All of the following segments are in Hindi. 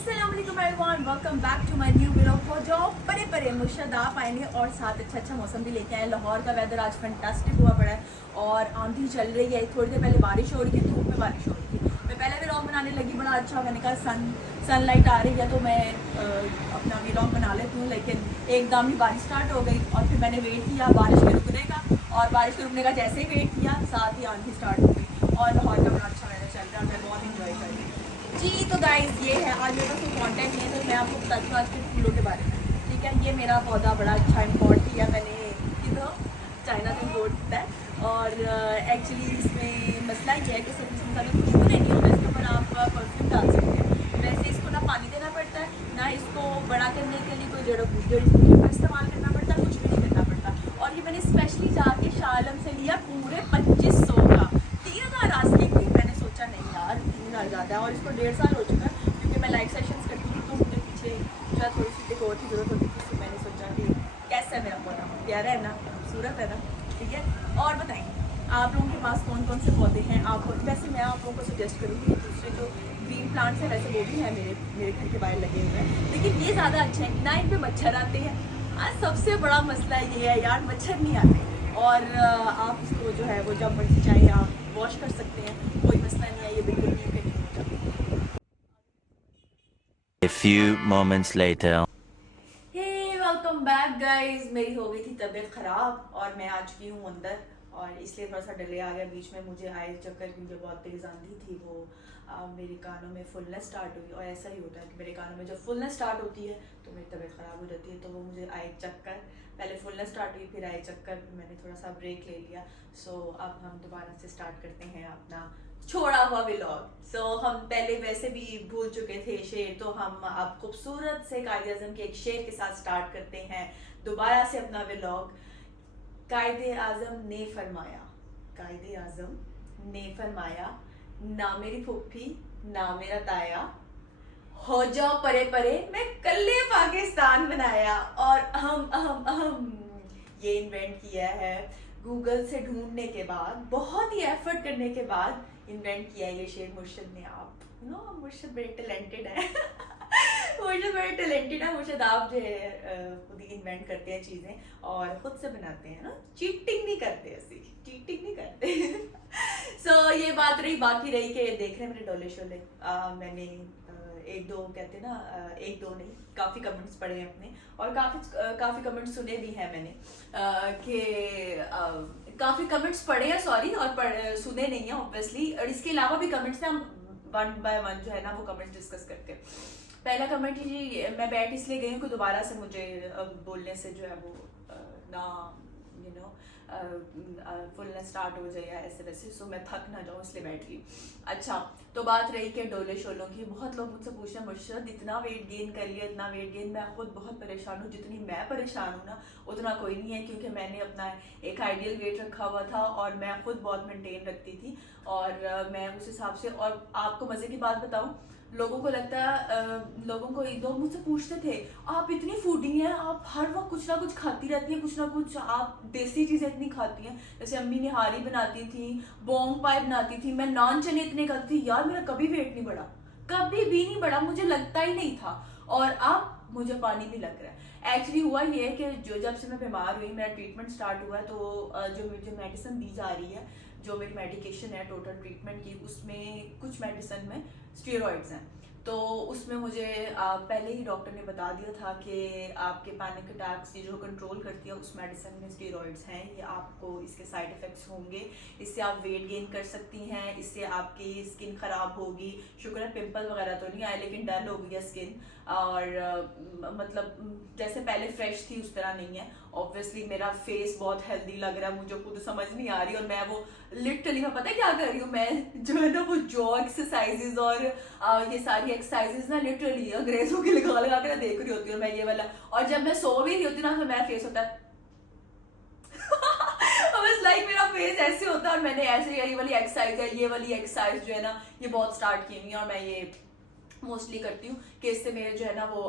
अस्सलाम वालेकुम everyone, welcome back to my new video. हो जाओ परे परे मुर्शद आप आएंगे और साथ अच्छा मौसम भी लेके आए। लाहौर का वेदर आज फैंटास्टिक हुआ पड़ा है और आंधी चल रही है। थोड़ी देर पहले बारिश हो रही थी, धूप में बारिश हो रही थी। मैं पहले व्लॉग बनाने लगी, बड़ा अच्छा, मैंने कहा सनलाइट आ रही है तो मैं अपना व्लॉग बना लेती हूँ, लेकिन एकदम ही बारिश स्टार्ट हो गई और फिर मैंने वेट किया बारिश के रुकने का, और बारिश के रुकने का जैसे ही वेट किया साथ ही आंधी स्टार्ट हो गई और लाहौर का बड़ा अच्छा वेदर चल रहा है। मैं बहुत इंजॉय कर रही हूँ जी। तो गाइस ये है, आज मेरे पास कोई कॉन्टेंट नहीं है तो मैं आपको बताती हूँ आज के फूलों के बारे में। ठीक है, ये मेरा पौधा बड़ा अच्छा इम्पोर्ट किया मैंने, इधर चाइना से इम्पोर्ट किया है। और एक्चुअली इसमें मसला ये है कि सब मसाले खुशबू नहीं होता, इसके ऊपर आप परफ्यूम डाल सकते हैं। वैसे इसको ना पानी देना पड़ता है, ना इसको बड़ा करने के लिए कोई जड़ी बूटियों का इस्तेमाल करना पड़ता, कुछ भी नहीं करना पड़ता। और ये मैंने स्पेशली जाके शालम से लिया पूरे 2500 का। 3000 आस्किंग थी, मैंने सोचा नहीं यार 3000 ज़्यादा है, और इसको 1.5 साल हो चुका है क्योंकि मैं लाइव सेशंस करती थी तो मुझे पीछे जो है थोड़ी सी डेकोर की जरूरत होती थी। तो मैंने सोचा कि कैसा है मेरा पौधा, प्यारा है ना, खूबसूरत है ना। ठीक है, और बताइए आप लोगों के पास कौन कौन से पौधे हैं। आप वैसे मैं आप लोगों को सजेस्ट करूँगी दूसरे जो ग्रीन प्लांट्स हैं, वैसे वो भी हैं मेरे घर के बाहर लगे हुए हैं, लेकिन ये ज़्यादा अच्छे हैं ना, इन पर मच्छर आते हैं। आज सबसे बड़ा मसला ये है यार, मच्छर नहीं आते। और आप इसको जो है वो जब मर्जी चाहे आप वॉश कर सकते हैं, कोई मसला नहीं है, ये बिल्कुल नहीं कहीं होता। A few moments later. Hey welcome back guys. मेरी हो गई थी तबीयत ख़राब और मैं आ चुकी हूँ अंदर, और इसलिए थोड़ा सा डिले आ गया बीच में। मुझे आए चक्कर क्योंकि बहुत तेज़ आंधी थी, वो मेरे कानों में फुलनेस स्टार्ट हुई। और ऐसा ही होता है कि मेरे कानों में जब फुलनेस स्टार्ट होती है तो मेरी तबीयत ख़राब हो जाती है। तो वो मुझे आए चक्कर, पहले फुलनेस स्टार्ट हुई फिर आए चक्कर, फिर मैंने थोड़ा सा ब्रेक ले लिया। सो अब हम दोबारा से स्टार्ट करते हैं अपना छोड़ा हुआ व्लॉग। सो हम पहले वैसे भी भूल चुके थे शेर, तो हम अब खूबसूरत से कायदे आजम के एक शेर के साथ स्टार्ट करते हैं दोबारा से अपना व्लॉग। कायदे आजम ने फरमाया, कायदे आजम ने फरमाया, ना मेरी फुफ्फी ना मेरा ताया, हो जाओ परे परे मैं कल्ले पाकिस्तान बनाया। और हम ये इन्वेंट किया है गूगल से ढूंढने के बाद, बहुत ही एफर्ट करने के बाद इन्वेंट किया है ये शेर मुर्शद ने। आप मुर्शद बड़े टैलेंटेड है मुर्शद बड़े टैलेंटेड है। मुर्शद आप जो है खुद ही इन्वेंट करते हैं चीज़ें और खुद से बनाते हैं ना, चीटिंग नहीं करते, ऐसी चीटिंग नहीं करते सो ये बात रही, बाकी रही कि देख रहे हैं मेरे डोले शोले। मैंने एक दो कहते हैं ना, एक दो नहीं काफ़ी कमेंट्स पढ़े हैं अपने, और काफ़ी कमेंट्स सुने भी हैं मैंने कि काफ़ी कमेंट्स पढ़े हैं, सॉरी, और सुने नहीं है ऑब्वियसली। और इसके अलावा भी कमेंट्स हैं, हम वन बाय वन जो है ना वो कमेंट्स डिस्कस करते हैं। पहला कमेंट ही मैं बैठ इसलिए गई हूँ कि दोबारा से मुझे बोलने से जो है वो ना यू नो फुलनेस स्टार्ट हो जाए या ऐसे वैसे, सो मैं थक ना जाऊँ इसलिए बैठ गई। अच्छा, तो बात रही कि डोले शोलों की। बहुत लोग मुझसे पूछ रहे हैं मुर्शद इतना वेट गेन कर लिया, इतना वेट गेन। मैं खुद बहुत परेशान हूँ, जितनी मैं परेशान हूँ ना उतना कोई नहीं है, क्योंकि मैंने अपना एक आइडियल वेट रखा हुआ था और मैं खुद बहुत मेंटेन रखती थी, और मैं उस हिसाब से। और आपको मज़े की बात बताऊँ, लोगों को लगता है, लोगों को लोग मुझसे पूछते थे आप इतनी फूडी हैं, आप हर वक्त कुछ ना कुछ खाती रहती हैं, कुछ ना कुछ आप देसी चीज़ें इतनी खाती हैं। जैसे अम्मी निहारी बनाती थी, बोंग पाई बनाती थी, मैं नान चने इतने करती थी, यार मेरा कभी वेट नहीं बढ़ा, कभी भी नहीं बढ़ा, मुझे लगता ही नहीं था। और अब मुझे पानी भी लग रहा है। एक्चुअली हुआ ये है कि जब से मैं बीमार हुई, मेरा ट्रीटमेंट स्टार्ट हुआ है, तो जो मुझे मेडिसिन दी जा रही है, जो मेरी मेडिकेशन है टोटल ट्रीटमेंट की, उसमें कुछ मेडिसिन में स्टेरॉइड्स हैं। तो उसमें मुझे पहले ही डॉक्टर ने बता दिया था कि आपके पैनिक अटैक्स ये जो कंट्रोल करती है उस मेडिसिन में स्टेरॉइड्स हैं, ये आपको इसके साइड इफ़ेक्ट्स होंगे, इससे आप वेट गेन कर सकती हैं, इससे आपकी स्किन ख़राब होगी। शुक्र है पिंपल वगैरह तो नहीं आए, लेकिन डल हो गई है स्किन, और मतलब जैसे पहले फ्रेश थी उस तरह नहीं है। ऑब्वियसली मेरा फेस बहुत हेल्दी लग रहा है, मुझे खुद समझ नहीं आ रही, और मैं वो लिटरली मैं पता है क्या कर रही हूँ, मैं जो है ना वो जॉ एक्सरसाइजेज और ये सारी एक्सरसाइजेज ना लिटरली अंग्रेजों के लगा कर देख रही होती हूँ मैं ये वाला। और जब मैं सो भी रही होती हूँ ना तो मेरा फेस होता है बस लाइक मेरा फेस ऐसे होता है, और मैंने ऐसे ये वाली एक्सरसाइज है, ये वाली एक्सरसाइज जो है ना ये बहुत स्टार्ट की हुई है, और मैं ये मोस्टली करती हूँ कि इससे मेरे जो है ना वो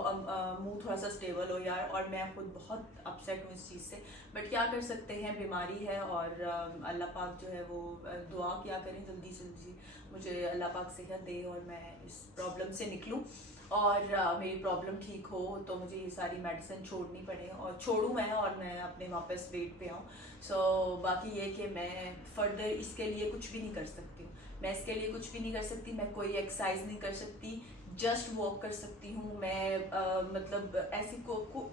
मुंह थोड़ा सा स्टेबल हो यार। और मैं खुद बहुत अपसेट हूँ इस चीज़ से, बट क्या कर सकते हैं, बीमारी है। और अल्लाह पाक जो है वो दुआ क्या करें जल्दी से जल्दी मुझे अल्लाह पाक सेहत दे और मैं इस प्रॉब्लम से निकलूँ। और मेरी प्रॉब्लम ठीक हो तो मुझे ये सारी मेडिसिन छोड़नी पड़े और छोड़ूँ मैं और मैं अपने वापस वेट पे आऊँ। सो बाकी ये कि मैं फर्दर इसके लिए कुछ भी नहीं कर सकती हूँ, मैं इसके लिए कुछ भी नहीं कर सकती, मैं कोई एक्सरसाइज नहीं कर सकती, जस्ट वॉक कर सकती हूँ मैं। मतलब ऐसी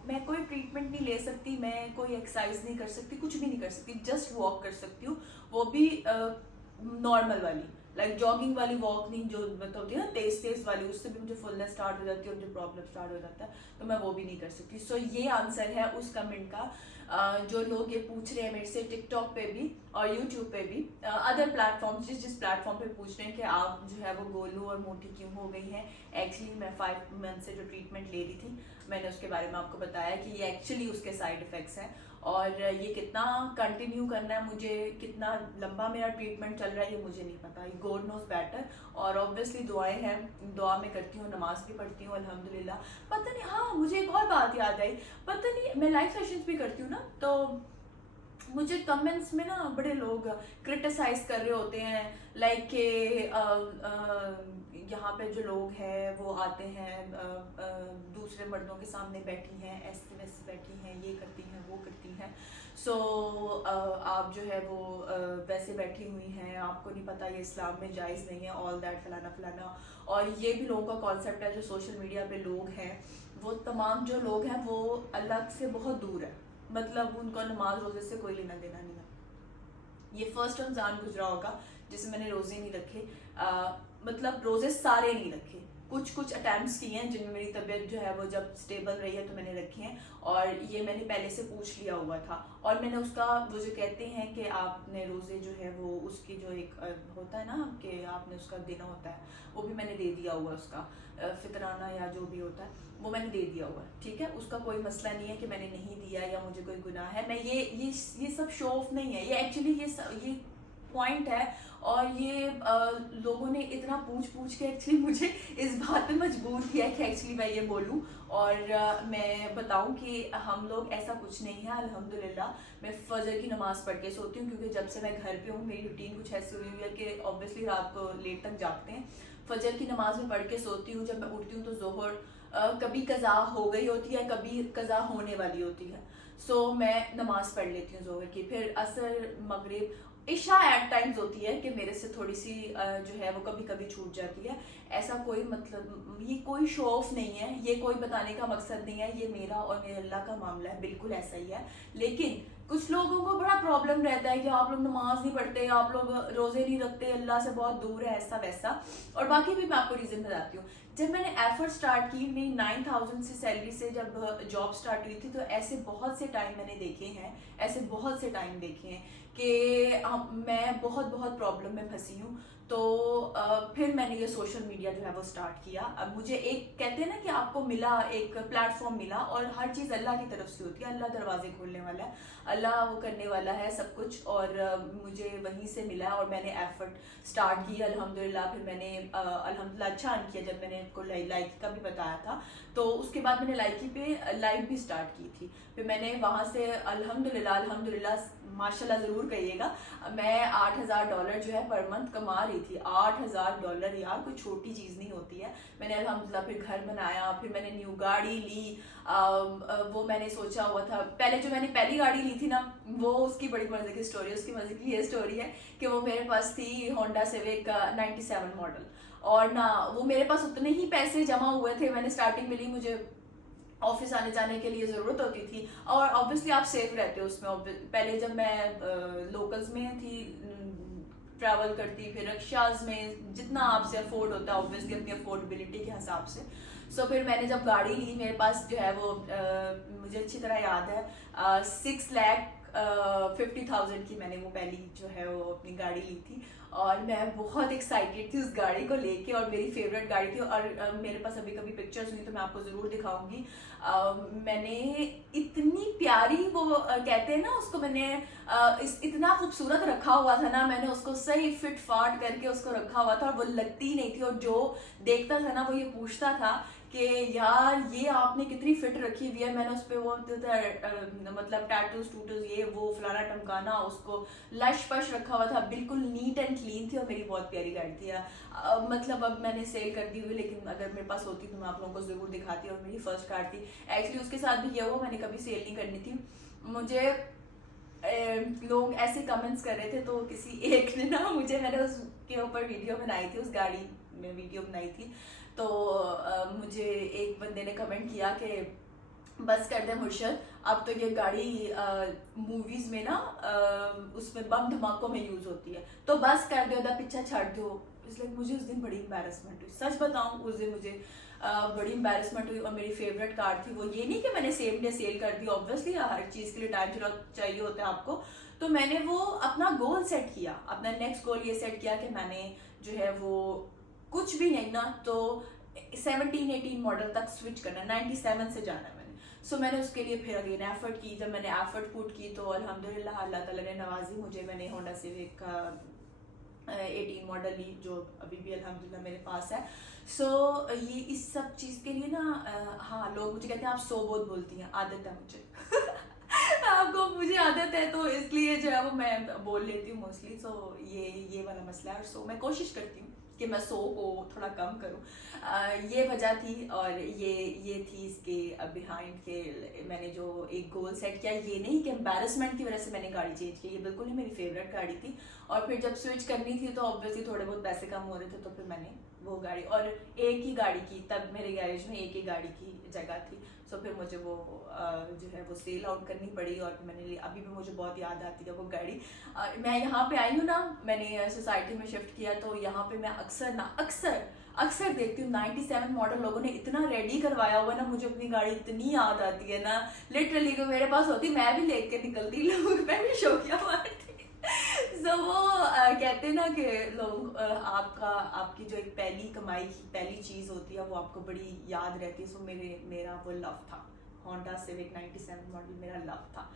मैं कोई ट्रीटमेंट नहीं ले सकती, मैं कोई एक्सरसाइज नहीं कर सकती, कुछ भी नहीं कर सकती, जस्ट वॉक कर सकती हूँ, वो भी नॉर्मल वाली, लाइक जॉगिंग वाली वॉक नहीं, जो मतलब होती है ना तेज तेज वाली, उससे भी मुझे फुलनेस स्टार्ट हो जाती है और मुझे प्रॉब्लम स्टार्ट हो जाता है, तो मैं वो भी नहीं कर सकती। सो ये आंसर है उस कमेंट का। जो लोग ये पूछ रहे हैं मेरे से टिकटॉक पे भी और यूट्यूब पे भी, अदर प्लेटफॉर्म, जिस प्लेटफॉर्म पे पूछ रहे हैं कि आप जो है वो गोलू और मोटी क्यों हो गई हैं, एक्चुअली मैं 5 मंथ से जो ट्रीटमेंट ले रही थी, मैंने उसके बारे में आपको बताया कि ये एक्चुअली उसके साइड इफेक्ट्स हैं और ये कितना कंटिन्यू करना है, मुझे कितना लंबा मेरा ट्रीटमेंट चल रहा है ये मुझे नहीं पता, ये गॉड नोज बेटर। और ऑब्वियसली दुआएं हैं, दुआ में करती हूँ, नमाज भी पढ़ती हूँ अल्हम्दुलिल्लाह। पता नहीं, हाँ मुझे एक और बात याद आई, पता नहीं मैं लाइव सेशंस भी करती हूँ ना, तो मुझे कमेंट्स में ना बड़े लोग क्रिटिसाइज कर रहे होते हैं, लाइक के यहाँ पे जो लोग हैं वो आते हैं दूसरे मर्दों के सामने बैठी हैं, ऐसे वैसे बैठी हैं, ये करती हैं वो करती हैं, सो आप जो है वो वैसे बैठी हुई हैं, आपको नहीं पता ये इस्लाम में जायज़ नहीं है, ऑल दैट फलाना फलाना। और ये भी लोगों का कॉन्सेप्ट है, जो सोशल मीडिया पे लोग हैं वो तमाम जो लोग हैं वो अल्लाह से बहुत दूर है, मतलब उनको नमाज रोजे से कोई लेना देना नहीं है। ये फर्स्ट रमज़ान गुजरा होगा जिसमें मैंने रोजे नहीं रखे, मतलब रोजे सारे नहीं रखे, कुछ अटैम्प्ट्स किए हैं जिनमें मेरी तबीयत जो है वो जब स्टेबल रही है तो मैंने रखे हैं, और ये मैंने पहले से पूछ लिया हुआ था, और मैंने उसका वो जो कहते हैं कि आपने रोजे जो है वो उसकी जो एक होता है ना कि आपने उसका देना होता है, वो भी मैंने दे दिया हुआ, उसका फितराना या जो भी होता है वो मैंने दे दिया हुआ, ठीक है, उसका कोई मसला नहीं है कि मैंने नहीं दिया या मुझे कोई गुनाह है। मैं ये सब शो ऑफ नहीं है, ये एक्चुअली ये पॉइंट है, और ये लोगों ने इतना पूछ के एक्चुअली मुझे इस बात पे मजबूर किया कि एक्चुअली मैं ये बोलूं, और मैं बताऊं कि हम लोग ऐसा कुछ नहीं है अल्हम्दुलिल्लाह। मैं फजर की नमाज पढ़ के सोती हूँ, क्योंकि जब से मैं घर पे हूँ मेरी रूटीन कुछ ऐसी हुई है कि ऑब्वियसली रात को लेट तक जागते हैं, फजर की नमाज में पढ़ के सोती हूँ, जब मैं उठती हूँ तो जोहर कभी कज़ा हो गई होती है, कभी कज़ा होने वाली होती है, सो मैं नमाज पढ़ लेती हूँ जोहर की, फिर असर मगरिब इशा एट टाइम्स होती है कि मेरे से थोड़ी सी जो है वो कभी कभी छूट जाती है, ऐसा कोई मतलब ये कोई शो ऑफ नहीं है, ये कोई बताने का मकसद नहीं है, ये मेरा और मेरे अल्लाह का मामला है, बिल्कुल ऐसा ही है। लेकिन कुछ लोगों को बड़ा प्रॉब्लम रहता है कि आप लोग नमाज नहीं पढ़ते, आप लोग रोजे नहीं रखते, अल्लाह से बहुत दूर है, ऐसा वैसा, और बाकी भी मैं आपको रीजन बताती हूँ। जब मैंने एफर्ट स्टार्ट की, मेरी 9000 से सैलरी से जब जॉब स्टार्ट हुई थी, तो ऐसे बहुत से टाइम मैंने देखे हैं, ऐसे बहुत से टाइम देखे हैं कि मैं बहुत बहुत प्रॉब्लम में फंसी हूँ, तो फिर मैंने ये सोशल मीडिया जो है वो स्टार्ट किया। अब मुझे एक कहते हैं ना कि आपको मिला, एक प्लेटफॉर्म मिला, और हर चीज़ अल्लाह की तरफ से होती है, अल्लाह दरवाजे खोलने वाला है, अल्लाह वो करने वाला है सब कुछ, और मुझे वहीं से मिला और मैंने एफर्ट स्टार्ट की अल्हम्दुलिल्लाह। फिर मैंने अल्हम्दुलिल्लाह अच्छा अर्न किया, जब मैंने आपको लाइकी का भी बताया था, तो उसके बाद मैंने लाइकी पे लाइव भी स्टार्ट की थी, फिर मैंने वहाँ से अल्हम्दुलिल्लाह माशाल्लाह ज़रूर कहिएगा, मैं $8000 जो है पर मंथ कमा रही थी। $8000 यार कोई छोटी चीज़ नहीं होती है। मैंने अल्हम्दुलिल्लाह फिर घर बनाया, फिर मैंने न्यू गाड़ी ली, वो मैंने सोचा हुआ था, पहले जो मैंने पहली गाड़ी ली थी ना, वो उसकी बड़ी मजे की स्टोरी, उसकी मजे की ये स्टोरी है कि वो मेरे पास थी होंडा सिविक 97 मॉडल, और ना वो मेरे पास उतने ही पैसे जमा हुए थे, मैंने स्टार्टिंग में ली, मुझे ऑफिस आने जाने के लिए ज़रूरत होती थी, और ऑब्वियसली आप सेफ रहते हो उसमें। पहले जब मैं लोकल्स में थी, ट्रैवल करती, फिर रिक्शाज में जितना आपसे अफोर्ड होता है ऑब्वियसली अपनी अफोर्डेबिलिटी के हिसाब से। सो फिर मैंने जब गाड़ी ली, मेरे पास जो है वो मुझे अच्छी तरह याद है 6,50,000 की मैंने वो पहली जो है वो अपनी गाड़ी ली थी, और मैं बहुत एक्साइटेड थी उस गाड़ी को लेके, और मेरी फेवरेट गाड़ी थी, और मेरे पास अभी कभी पिक्चर्स हुई तो मैं आपको ज़रूर दिखाऊंगी। मैंने इतनी प्यारी वो कहते हैं ना उसको, मैंने इतना खूबसूरत रखा हुआ था ना, मैंने उसको सही फिट फाट करके उसको रखा हुआ था, और वो लगती नहीं थी, और जो देखता था ना वो ये पूछता था कि यार ये आपने कितनी फिट रखी हुई है। मैंने उस पर वो मतलब टैटूज टूटूज ये वो फलाना टमकाना उसको लश पश रखा हुआ था, बिल्कुल नीट एंड क्लीन थी और मेरी बहुत प्यारी गाड़ी थी। मतलब अब मैंने सेल कर दी हुई, लेकिन अगर मेरे पास होती तो मैं आप लोगों को ज़रूर दिखाती। और मेरी फर्स्ट कार थी एक्चुअली, उसके साथ भी किया हुआ, मैंने कभी सेल नहीं करनी थी। मुझे लोग ऐसे कमेंट्स कर रहे थे, तो किसी एक ने ना मुझे, मैंने उसके ऊपर वीडियो बनाई थी, उस गाड़ी में वीडियो बनाई थी, तो मुझे एक बंदे ने कमेंट किया कि बस कर दे मुर्शद, अब तो ये गाड़ी मूवीज में ना उसमें बम धमाकों में यूज होती है, तो बस कर दो, पीछा छाड़ दो। इसलिए मुझे उस दिन बड़ी एम्बैरेसमेंट हुई, सच बताऊं उस दिन मुझे बड़ी एम्बैरेसमेंट हुई। और मेरी फेवरेट कार थी वो, ये नहीं कि मैंने सेम डे सेल कर दी, ऑब्वियसली हर चीज़ के लिए टाइम चाहिए होता है आपको। तो मैंने वो अपना गोल सेट किया, अपना नेक्स्ट गोल ये सेट किया कि मैंने जो है वो कुछ भी नहीं ना तो 17-18 मॉडल तक स्विच करना, 97 से जाना मैंने। सो मैंने उसके लिए फिर अगेन एफर्ट की। जब मैंने एफर्ट पुट की तो अल्हम्दुलिल्लाह अल्लाह ताला ने नवाजी मुझे, मैंने होंडा सिविक का 18 मॉडल ली, जो अभी भी अल्हम्दुलिल्लाह मेरे पास है। सो ये इस सब चीज़ के लिए ना हाँ, लोग मुझे कहते हैं आप सो बहुत बोलती हैं, आदत है मुझे आपको, मुझे आदत है, तो इसलिए जो है वो मैं बोल लेती हूँ मोस्टली। सो ये वाला मसला है। सो मैं कोशिश करती हूँ कि मैं सो को थोड़ा कम करूँ। ये वजह थी, और ये थी इसके बिहाइंड के मैंने जो एक गोल सेट किया। ये नहीं कि एम्बैरेसमेंट की वजह से मैंने गाड़ी चेंज की, ये बिल्कुल नहीं, मेरी फेवरेट गाड़ी थी। और फिर जब स्विच करनी थी तो ऑब्वियसली थोड़े बहुत पैसे कम हो रहे थे, तो फिर मैंने वो गाड़ी, और एक ही गाड़ी की, तब मेरे गैरेज में एक ही गाड़ी की जगह थी। सो फिर मुझे वो जो है वो सेल आउट करनी पड़ी, और मैंने ली। अभी भी मुझे बहुत याद आती है वो गाड़ी। मैं यहाँ पे आई हूँ ना, मैंने सोसाइटी में शिफ्ट किया, तो यहाँ पे मैं अक्सर देखती हूँ 97 मॉडल लोगों ने इतना रेडी करवाया हुआ ना, मुझे अपनी गाड़ी इतनी याद आती है ना, लिटरली को मेरे पास होती मैं भी लेके निकलती, लोग मैं भी शौकिया मारती। सो वो कहते हैं ना कि लोग आपकी जो एक पहली कमाई की पहली चीज़ होती है वो आपको बड़ी याद रहती है। सो मेरा वो लव था, होंडा सिविक 97 मॉडल मेरा लव था।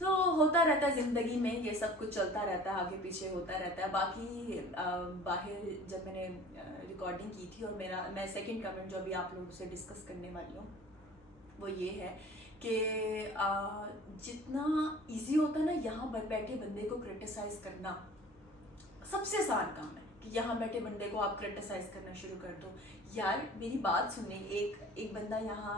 तो होता रहता है ज़िंदगी में, ये सब कुछ चलता रहता है, आगे पीछे होता रहता है। बाकी बाहर जब मैंने रिकॉर्डिंग की थी, और मैं सेकंड कमेंट जो अभी आप लोगों से डिस्कस करने वाली हूँ वो ये है कि जितना इजी होता है ना यहाँ बैठे बंदे को क्रिटिसाइज करना, सबसे आसान काम है कि यहाँ बैठे बंदे को आप क्रिटिसाइज करना शुरू कर दो। यार मेरी बात सुनने, एक बंदा यहाँ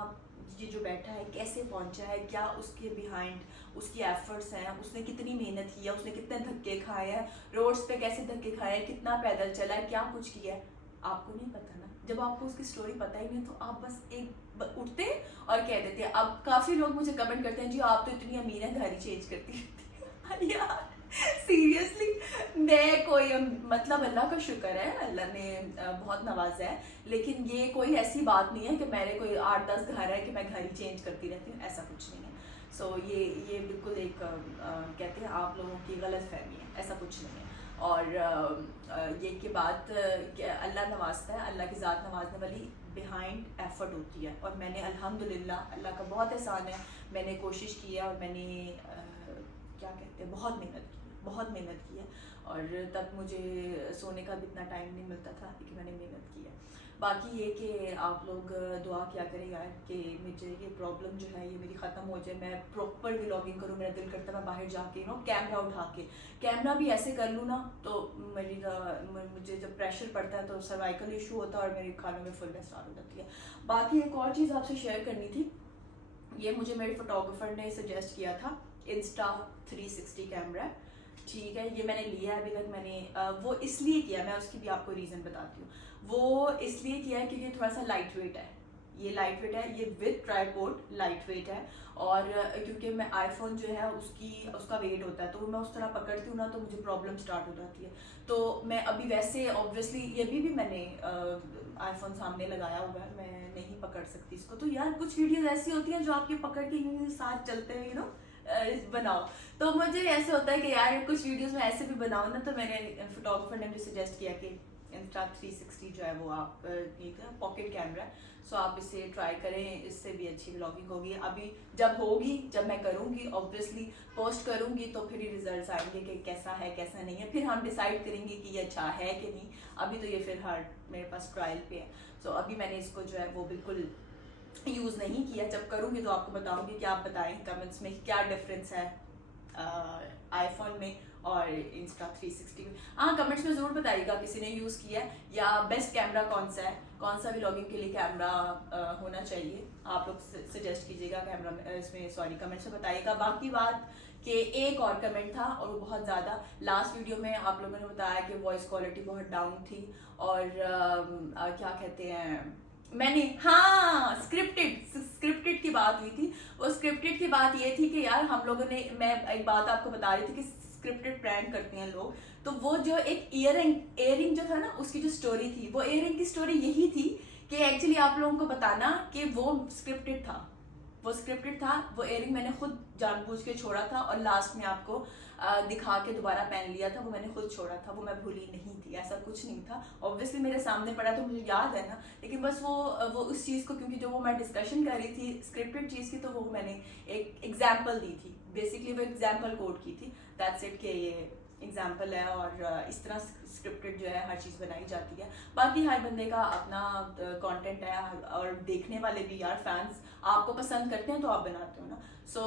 ये जो बैठा है कैसे पहुंचा है, क्या उसके बिहाइंड उसकी एफर्ट्स हैं, उसने कितनी मेहनत की है, उसने कितने धक्के खाए हैं, रोड्स पे कैसे धक्के खाए हैं, कितना पैदल चला है, क्या कुछ किया है, आपको नहीं पता ना। जब आपको उसकी स्टोरी पता ही नहीं तो आप बस एक उठते और कह देते हैं। अब काफ़ी लोग मुझे कमेंट करते हैं जी आप तो इतनी अमीर हैं, गाड़ी चेंज करती रहती है। यार सीरियसली, मैं कोई मतलब अल्लाह का शुक्र है, अल्लाह ने बहुत नवाजा है, लेकिन ये कोई ऐसी बात नहीं है कि मेरे कोई 8-10 घर है कि मैं घर ही चेंज करती रहती हूँ, ऐसा कुछ नहीं है। सो ये बिल्कुल एक कहते हैं आप लोगों की गलत फहमी है, ऐसा कुछ नहीं है। और ये की बात अल्लाह नवाजता है, अल्लाह की ज़ात नवाजने वाली बिहाइंड एफर्ट होती है। और मैंने अल्हम्दुलिल्लाह, अल्लाह का बहुत एहसान है, मैंने कोशिश की है और मैंने क्या कहते हैं बहुत मेहनत की है। और तब मुझे सोने का भी इतना टाइम नहीं मिलता था, लेकिन मैंने मेहनत की है। बाकी ये कि आप लोग दुआ क्या करें यार कि मुझे ये प्रॉब्लम जो है ये मेरी ख़त्म हो जाए, मैं प्रॉपर व्लॉगिंग करूँ। मेरा दिल करता है मैं बाहर जाके कैमरा उठा के, कैमरा भी ऐसे कर लूँ ना तो मुझे जब प्रेशर पड़ता है तो सर्वाइकल इशू होता है और मेरे खानों में फुलनेस स्टार्ट हो जाती है। बाकी एक और चीज़ आपसे शेयर करनी थी, ये मुझे मेरे फोटोग्राफर ने सजेस्ट किया था, Insta360 कैमरा, ठीक है। ये मैंने लिया है, अभी तक मैंने वो इसलिए किया, मैं उसकी भी आपको रीज़न बताती हूँ। वो इसलिए किया है क्योंकि थोड़ा सा लाइट वेट है, ये लाइट वेट है, ये विद ट्राइपॉड लाइट वेट है। और क्योंकि मैं आईफोन जो है उसका वेट होता है, तो मैं उस तरह पकड़ती हूँ ना तो मुझे प्रॉब्लम स्टार्ट हो जाती है। तो मैं अभी वैसे ऑब्वियसली ये भी मैंने आईफोन सामने लगाया हुआ है, मैं नहीं पकड़ सकती इसको। तो यार कुछ वीडियोज ऐसी होती हैं जो आपके पकड़ के साथ चलते हैं बनाओ, तो मुझे ऐसे होता है कि यार कुछ वीडियोस में ऐसे भी बनाओ ना। तो मैंने फोटोग्राफर ने मुझे सजेस्ट किया कि Insta360 जो है वो आप पॉकेट कैमरा है, सो आप इसे ट्राई करें, इससे भी अच्छी व्लॉगिंग होगी। अभी जब मैं करूँगी ऑब्वियसली पोस्ट करूँगी तो फिर ही रिजल्ट्स आएंगे कि कैसा है कैसा नहीं है, फिर हम डिसाइड करेंगे कि ये अच्छा है कि नहीं। अभी तो ये फिर मेरे पास ट्रायल पे है, सो अभी मैंने इसको जो है वो बिल्कुल यूज़ नहीं किया। जब करूँगी तो आपको बताऊँगी कि आप बताएं कमेंट्स में क्या डिफरेंस है आईफोन में और इंस्टा 360। हाँ, कमेंट्स में ज़रूर बताइएगा किसी ने यूज़ किया है, या बेस्ट कैमरा कौन सा है, कौन सा व्लॉगिंग के लिए कैमरा होना चाहिए, आप लोग सजेस्ट कीजिएगा कैमरा इसमें, सॉरी कमेंट्स में बताइएगा। बाकी बात कि एक और कमेंट था और वो बहुत ज़्यादा, लास्ट वीडियो में आप लोगों ने बताया कि वॉइस क्वालिटी बहुत डाउन थी, और क्या कहते हैं, मैंने, हाँ, स्क्रिप्टेड की बात हुई थी। वो स्क्रिप्टेड की बात ये थी कि यार हम लोगों ने, मैं एक बात आपको बता रही थी कि स्क्रिप्टेड प्रैंक करते हैं लोग, तो वो जो एक इयरिंग जो था ना, उसकी जो स्टोरी थी, वो इयरिंग की स्टोरी यही थी कि एक्चुअली आप लोगों को बताना कि वो स्क्रिप्टेड था, वो इयरिंग मैंने खुद जानबूझ के छोड़ा था, और लास्ट में आपको दिखा के दोबारा पहन लिया था, वो मैंने खुद छोड़ा था, वो मैं भूली नहीं थी, ऐसा कुछ नहीं था। ऑब्वियसली मेरे सामने पड़ा तो मुझे याद है ना, लेकिन बस वो उस चीज़ को, क्योंकि जो वो मैं डिस्कशन कर रही थी स्क्रिप्टेड चीज़ की, तो वो मैंने एक एग्जाम्पल दी थी, बेसिकली वो एग्जाम्पल कोड की थी, दैट्स इट, कि ये एग्जाम्पल है, और इस तरह स्क्रिप्टेड जो है हर चीज़ बनाई जाती है। बाकी हर बंदे का अपना कंटेंट है, और देखने वाले भी यार, फैंस आपको पसंद करते हैं तो आप बनाते हो ना। सो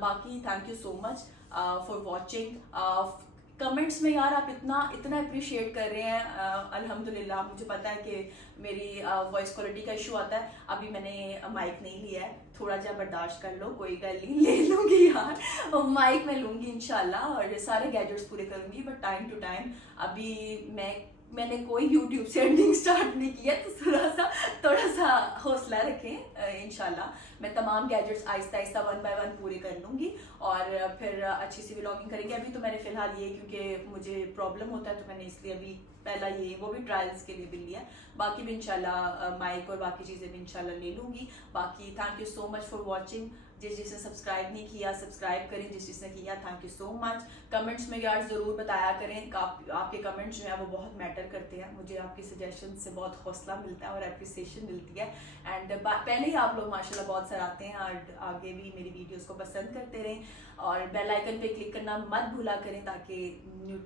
बाकी thank you so much for watching. Comments में यार आप इतना अप्रिशिएट कर रहे हैं, अल्हम्दुलिल्लाह। मुझे पता है कि मेरी वॉइस क्वालिटी का इशू आता है, अभी मैंने माइक नहीं लिया है, थोड़ा जा बर्दाश्त कर लो, कोई गल नहीं, ले लूँगी यार, और माइक मैं लूँगी इंशाल्लाह, और सारे गैजेट्स पूरे करूँगी, बट टाइम टू टाइम। अभी मैंने कोई यूट्यूब से अर्निंग स्टार्ट नहीं किया, तो थोड़ा सा हौसला रखें, इंशाल्लाह मैं तमाम गैजेट्स आहिस्ता आहिस्ता 1 बाय 1 पूरे कर लूँगी, और फिर अच्छी सी व्लॉगिंग करेंगे। अभी तो मैंने फ़िलहाल ये, क्योंकि मुझे प्रॉब्लम होता है, तो मैंने इसलिए अभी पहला ये, वो भी ट्रायल्स के लिए भी लिया, बाकी भी इंशाल्लाह माइक और बाकी चीज़ें भी इंशाल्लाह ले लूँगी। बाकी thank you so much for watching. जिसने सब्सक्राइब नहीं किया सब्सक्राइब करें, जिसने किया thank you so much. Comments में यार ज़रूर बताया करें, आपके कमेंट्स जो है वो बहुत मैटर करते हैं, मुझे आपकी सजेशन से बहुत हौसला मिलता है और अप्रिसिएशन मिलती है। एंड पहले ही आप लोग माशाल्लाह बहुत सराहते हैं, और आगे भी मेरी वीडियोस को पसंद करते रहें, और बेल आइकन पे क्लिक करना मत भूला करें, ताकि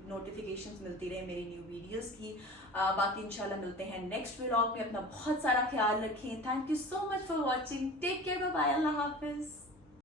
नोटिफिकेशंस मिलती रहे मेरी न्यू वीडियोस की। बाकी इंशाल्लाह मिलते हैं नेक्स्ट व्लॉग में। अपना बहुत सारा ख्याल रखें। Thank you so much for watching. Take care, bye bye, अल्लाह हाफिज़।